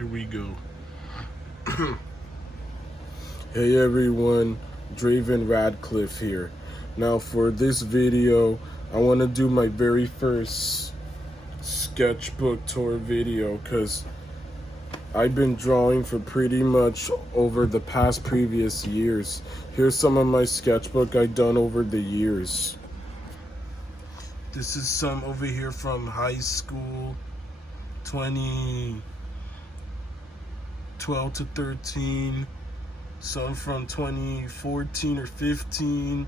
Here we go. Hey everyone, Draven Radcliffe here. Now for this video, I want to do my very first sketchbook tour video because I've been drawing for pretty much over the past previous years. Here's some of my sketchbook I've done over the years. This is some over here from high school, 2012 to 13. Some from 2014 or 15,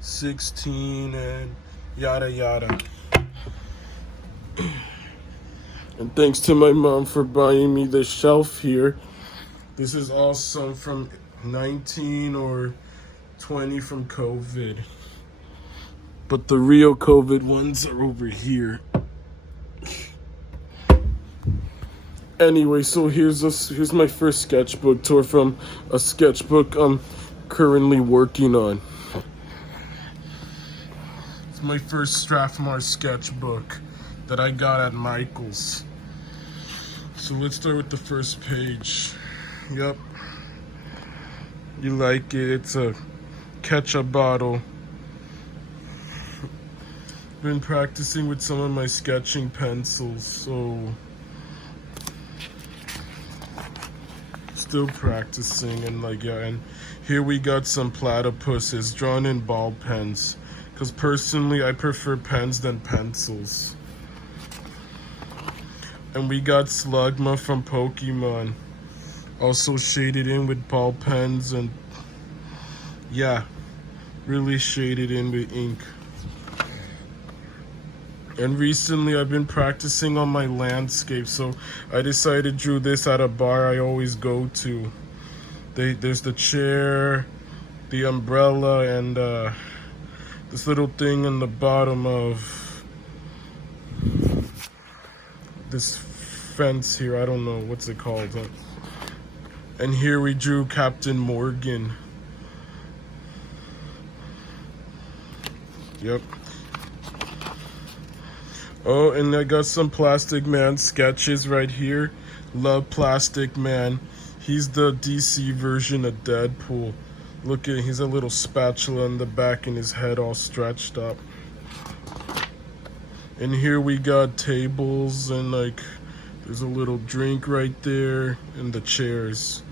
16, and yada yada. And thanks to my mom for buying me the shelf here. This is all some from 19 or 20 from COVID. But the real COVID ones are over here. Anyway, so here's my first sketchbook tour from a sketchbook I'm currently working on. It's my first Strathmore sketchbook that I got at Michael's. So let's start with the first page. Yep. You like it? It's a ketchup bottle. Been practicing with some of my sketching pencils, so still practicing. And and here we got some platypuses drawn in ball pens, because personally I prefer pens than pencils. And we got Slugma from Pokemon, also shaded in with ball pens, and yeah, really shaded in with ink. And recently I've been practicing on my landscape, so I decided to draw this at a bar I always go to. There's the chair, the umbrella, and this little thing in the bottom of this fence here. I don't know what's it called. And here we drew Captain Morgan. Yep. Oh, and I got some Plastic Man sketches right here. Love Plastic Man. He's the DC version of Deadpool. Look at, he's a little spatula in the back and his head all stretched up. And here we got tables, and there's a little drink right there, and the chairs.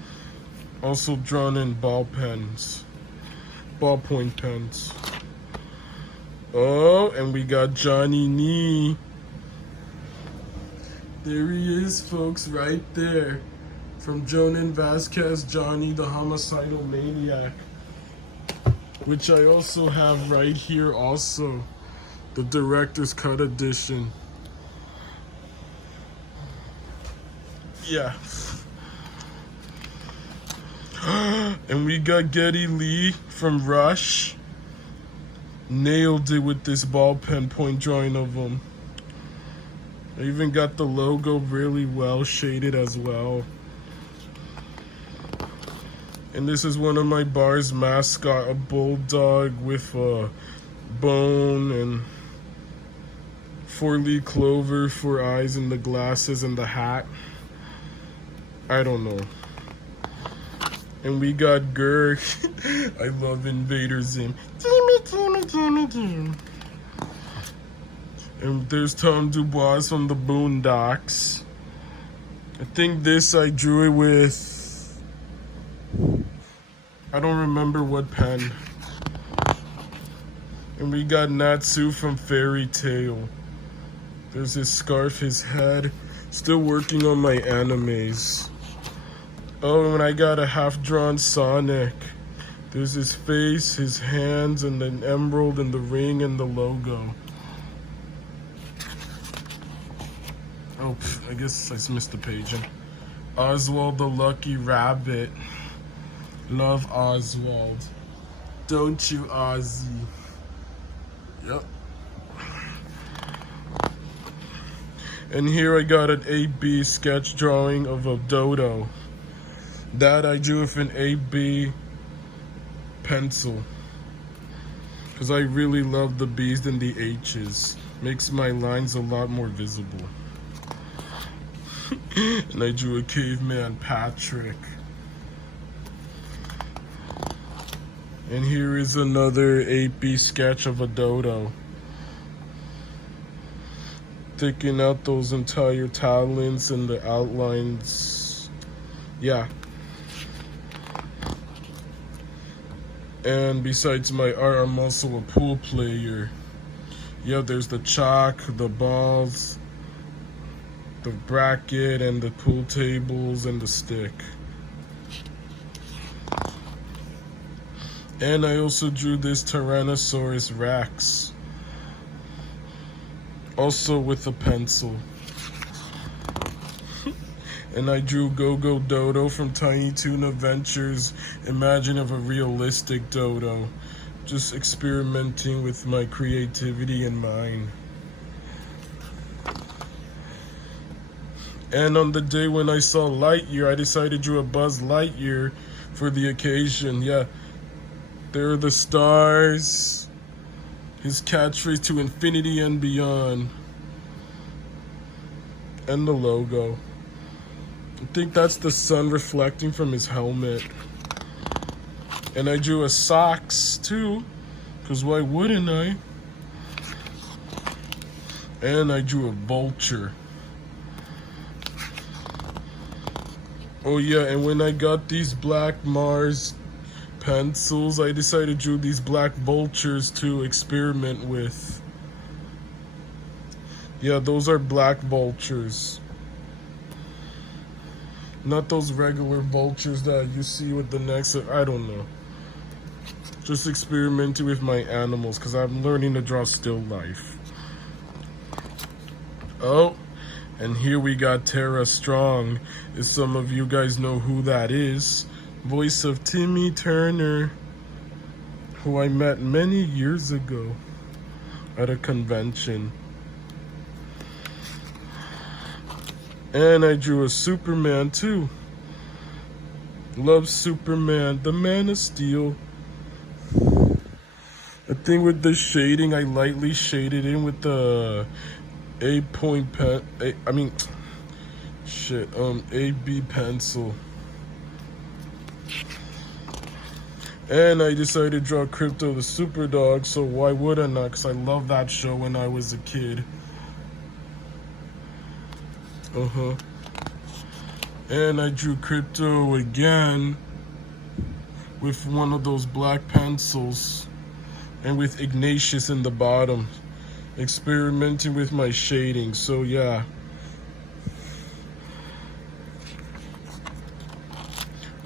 Also drawn in ballpoint pens. Oh, and we got Johnny Nee. There he is, folks, right there. From Jonan Vasquez, Johnny the Homicidal Maniac. Which I also have right here also. The director's cut edition. Yeah. And we got Geddy Lee from Rush. Nailed it with this ball pen point drawing of them. I even got the logo really well shaded as well. And this is one of my bar's mascot, a bulldog with a bone and 4-leaf clover for eyes and the glasses and the hat. I don't know. And we got Gurk. I love Invader Zim. Gimme. And there's Tom Dubois from the Boondocks. I think this I drew it with, I don't remember what pen. And we got Natsu from Fairy Tail. There's his scarf, his head. Still working on my animes. Oh, and I got a half-drawn Sonic. There's his face, his hands, and an emerald, and the ring, and the logo. Oh, I guess I missed the page. Oswald the Lucky Rabbit. Love Oswald. Don't you, Ozzy? Yep. And here I got an 8B sketch drawing of a dodo. That I drew with an 8B pencil. Because I really love the B's and the H's. Makes my lines a lot more visible. And I drew a caveman Patrick. And here is another 8B sketch of a dodo. Sticking out those entire talons and the outlines. Yeah. And besides my art, I'm also a pool player. Yeah, there's the chalk, the balls, the bracket, and the pool tables, and the stick. And I also drew this Tyrannosaurus Rex. Also with a pencil. And I drew Go-Go Dodo from Tiny Toon Adventures. Imagine of a realistic dodo. Just experimenting with my creativity in mind. And on the day when I saw Lightyear, I decided to draw a Buzz Lightyear for the occasion. Yeah, there are the stars. His catchphrase to infinity and beyond. And the logo. I think that's the sun reflecting from his helmet. And I drew a socks too, because why wouldn't I? And I drew a vulture. Oh yeah, and when I got these black Mars pencils, I decided to draw these black vultures to experiment with. Yeah, those are black vultures. Not those regular vultures that you see with the necks. I don't know. Just experimenting with my animals because I'm learning to draw still life. Oh, and here we got Tara Strong. If some of you guys know who that is. Voice of Timmy Turner, who I met many years ago at a convention. And I drew a Superman too. Love Superman, the Man of Steel. I think with the shading, I lightly shaded in with the AB pencil. And I decided to draw Crypto the Super Dog, so why would I not? Because I loved that show when I was a kid. And I drew Crypto again with one of those black pencils and with Ignatius in the bottom, experimenting with my shading. So yeah.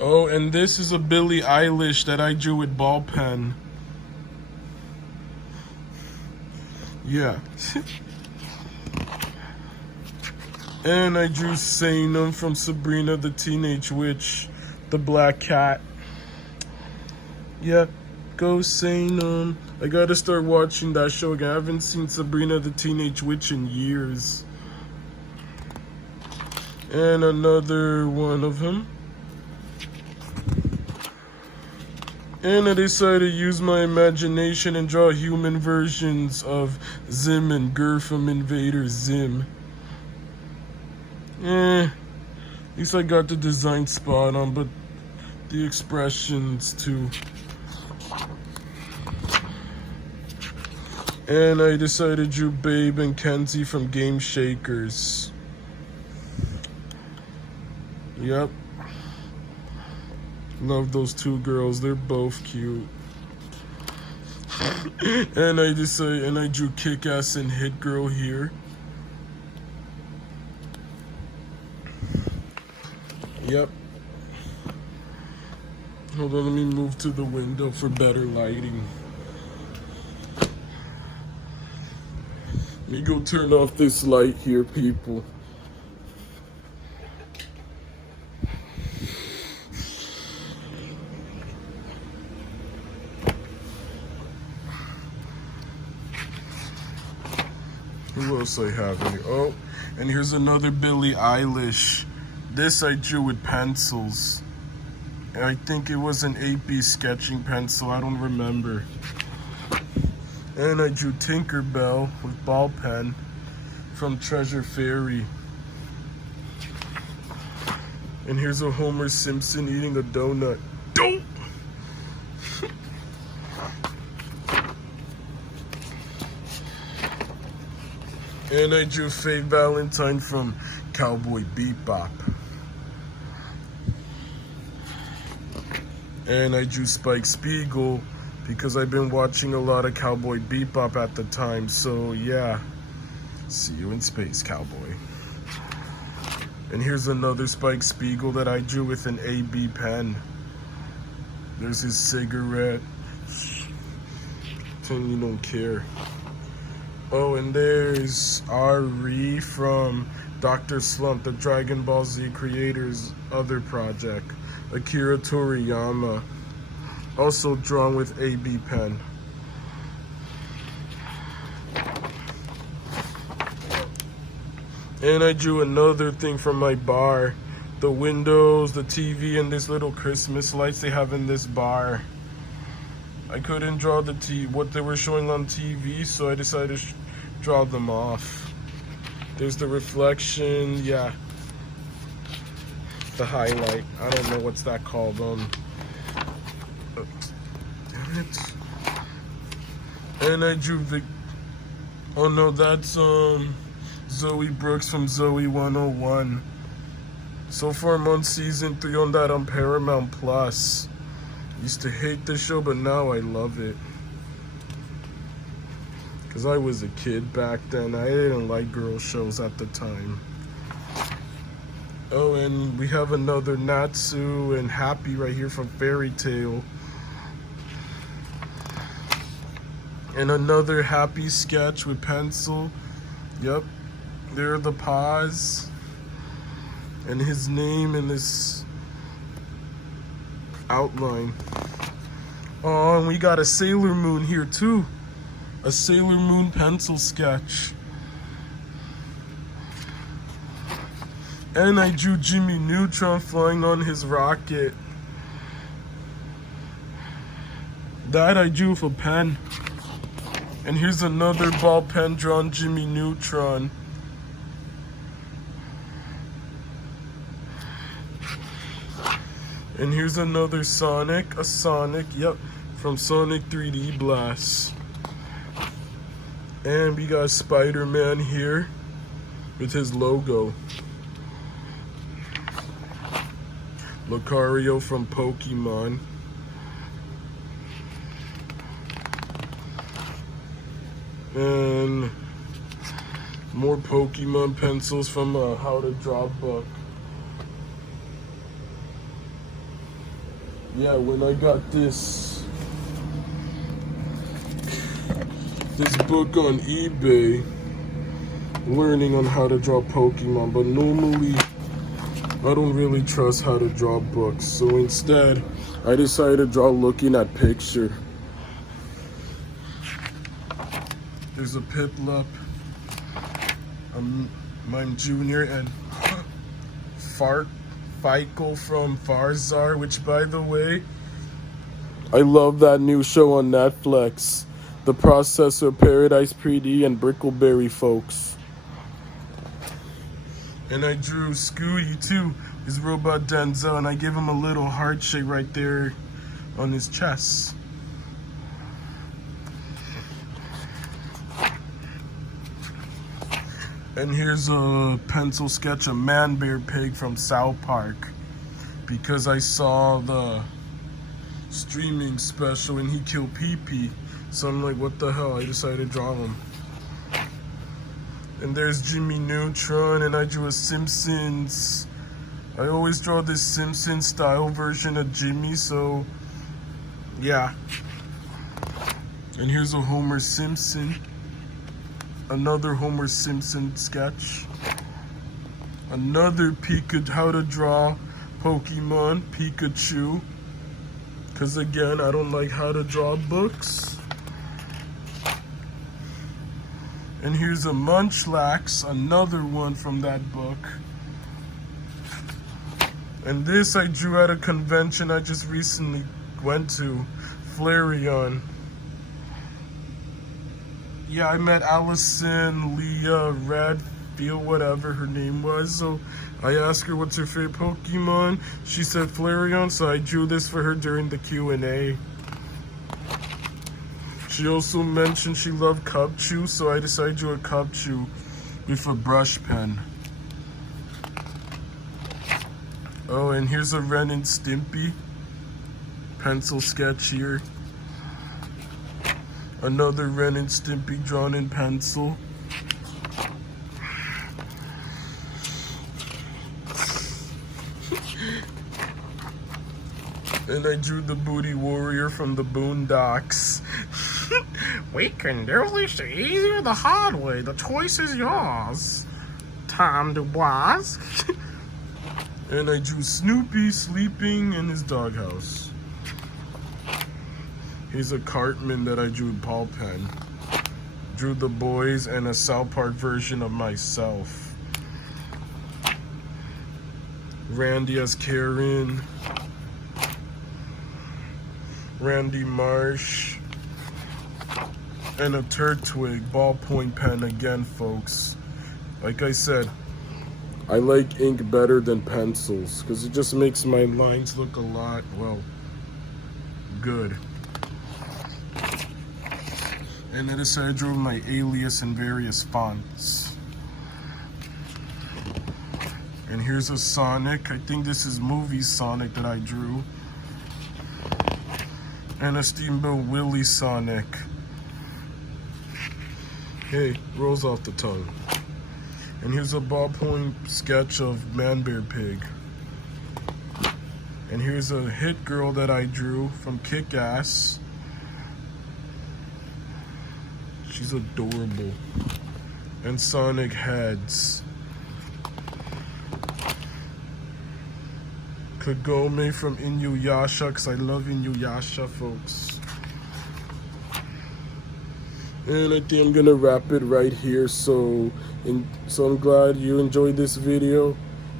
Oh, and this is a Billie Eilish that I drew with ball pen. Yeah. And I drew Sanum from Sabrina the Teenage Witch, the black cat. Yeah, go Sanum. I gotta start watching that show again. I haven't seen Sabrina the Teenage Witch in years. And another one of him. And I decided to use my imagination and draw human versions of Zim and Gur from Invader Zim. At least I got the design spot on, but the expressions too. And I decided to draw Babe and Kenzie from Game Shakers. Yep. Love those two girls, they're both cute. And I drew Kick-Ass and Hit Girl here. Yep. Hold on, let me move to the window for better lighting. Let me go turn off this light here, people. Who else I have here? Oh, and here's another Billie Eilish. This I drew with pencils. I think it was an 8B sketching pencil, I don't remember. And I drew Tinkerbell with ball pen from Treasure Fairy. And here's a Homer Simpson eating a donut. Dope! And I drew Faye Valentine from Cowboy Bebop. And I drew Spike Spiegel because I've been watching a lot of Cowboy Bebop at the time. So yeah, see you in space, cowboy. And here's another Spike Spiegel that I drew with an AB pen. There's his cigarette. Pretend you don't care. Oh, and there's Ari from Dr. Slump, the Dragon Ball Z creator's other project. Akira Toriyama, also drawn with AB pen. And I drew another thing from my bar. The windows, the TV, and this little Christmas lights they have in this bar. I couldn't draw what they were showing on TV, so I decided to draw them off. There's the reflection, yeah. The highlight. I don't know what's that called. Damn it. And I drew oh no, that's Zoe Brooks from Zoe 101. So far I'm on season 3 on that on Paramount Plus. Used to hate the show, but now I love it. Cause I was a kid back then. I didn't like girl shows at the time. Oh, and we have another Natsu and Happy right here from Fairy Tail. And another Happy sketch with pencil. Yep, there are the paws. And his name in this outline. Oh, and we got a Sailor Moon here too. A Sailor Moon pencil sketch. And I drew Jimmy Neutron flying on his rocket. That I drew with a pen. And here's another ball pen drawn Jimmy Neutron. And here's another Sonic, yep, from Sonic 3D Blast. And we got Spider-Man here with his logo. Lucario from Pokemon. And more Pokemon pencils from a How to Draw book. Yeah, when I got this book on eBay, learning on how to draw Pokemon, but normally I don't really trust how to draw books, so instead I decided to draw looking at picture. There's a Piplup, Mime Jr., and Farkle from Farzar, which, by the way, I love that new show on Netflix, The Processor, Paradise PD, and Brickleberry folks. And I drew Scooty too, his robot Denzel, and I gave him a little heart shape right there on his chest. And here's a pencil sketch of Man Bear Pig from South Park, because I saw the streaming special and he killed Pee-Pee. So I'm like, what the hell? I decided to draw him. And there's Jimmy Neutron, and I drew a Simpsons. I always draw this Simpsons style version of Jimmy, so yeah. And here's a Homer Simpson. Another Homer Simpson sketch. Another how to draw Pokemon, Pikachu. Because again, I don't like how to draw books. And here's a Munchlax, another one from that book. And this I drew at a convention I just recently went to, Flareon. Yeah, I met Allison, Leah, Red, feel whatever her name was. So I asked her what's her favorite Pokemon. She said Flareon, so I drew this for her during the Q&A. She also mentioned she loved Cubchoo, so I decided to do a Cubchoo with a brush pen. Oh, and here's a Ren and Stimpy pencil sketch here. Another Ren and Stimpy drawn in pencil. And I drew the Booty Warrior from the Boondocks. We can do this the easy or the hard way. The choice is yours. Tom Dubois. And I drew Snoopy sleeping in his doghouse. Here's a Cartman that I drew with ball pen. Drew the boys and a South Park version of myself. Randy as Karen. Randy Marsh. And a Turtwig ballpoint pen again, folks. Like I said, I like ink better than pencils because it just makes my lines look a lot, well, good. And then I decided to draw my alias in various fonts. And here's a Sonic. I think this is movie Sonic that I drew. And a Steamboat Willie Sonic. Hey, rolls off the tongue. And here's a ballpoint sketch of Man Bear Pig. And here's a Hit Girl that I drew from Kick-Ass. She's adorable. And Sonic heads. Kagome from Inuyasha, because I love Inuyasha, folks. And I think I'm gonna wrap it right here. So I'm glad you enjoyed this video,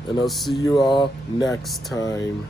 and I'll see you all next time.